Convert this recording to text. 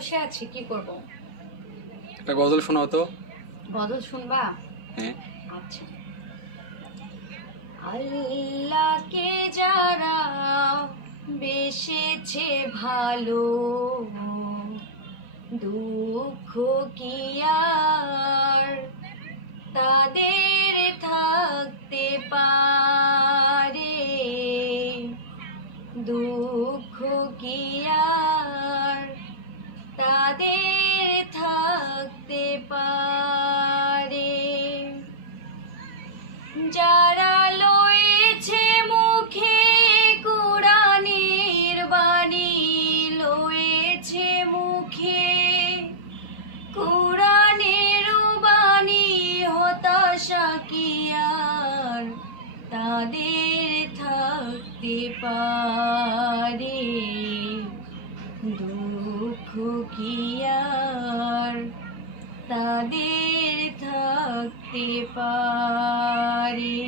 বসে আছি, কি করব? একটা গজল শোনাও তো। গজল শুনবা? হ্যাঁ। আচ্ছা। আল্লাহকে যারা বেসেছে ভালো, দুঃখ কি আর তাদের থাকতে পারে? দুঃখ কি আর তাদের থাকতে পারে? যারা লয়েছে মুখে কুরআনের বাণী, লয়েছে মুখে কুরআনের বাণী, হতাশা কি আর তাদের থাকতে পারে? দুঃখ কি আর তাদের থাকতে পারে?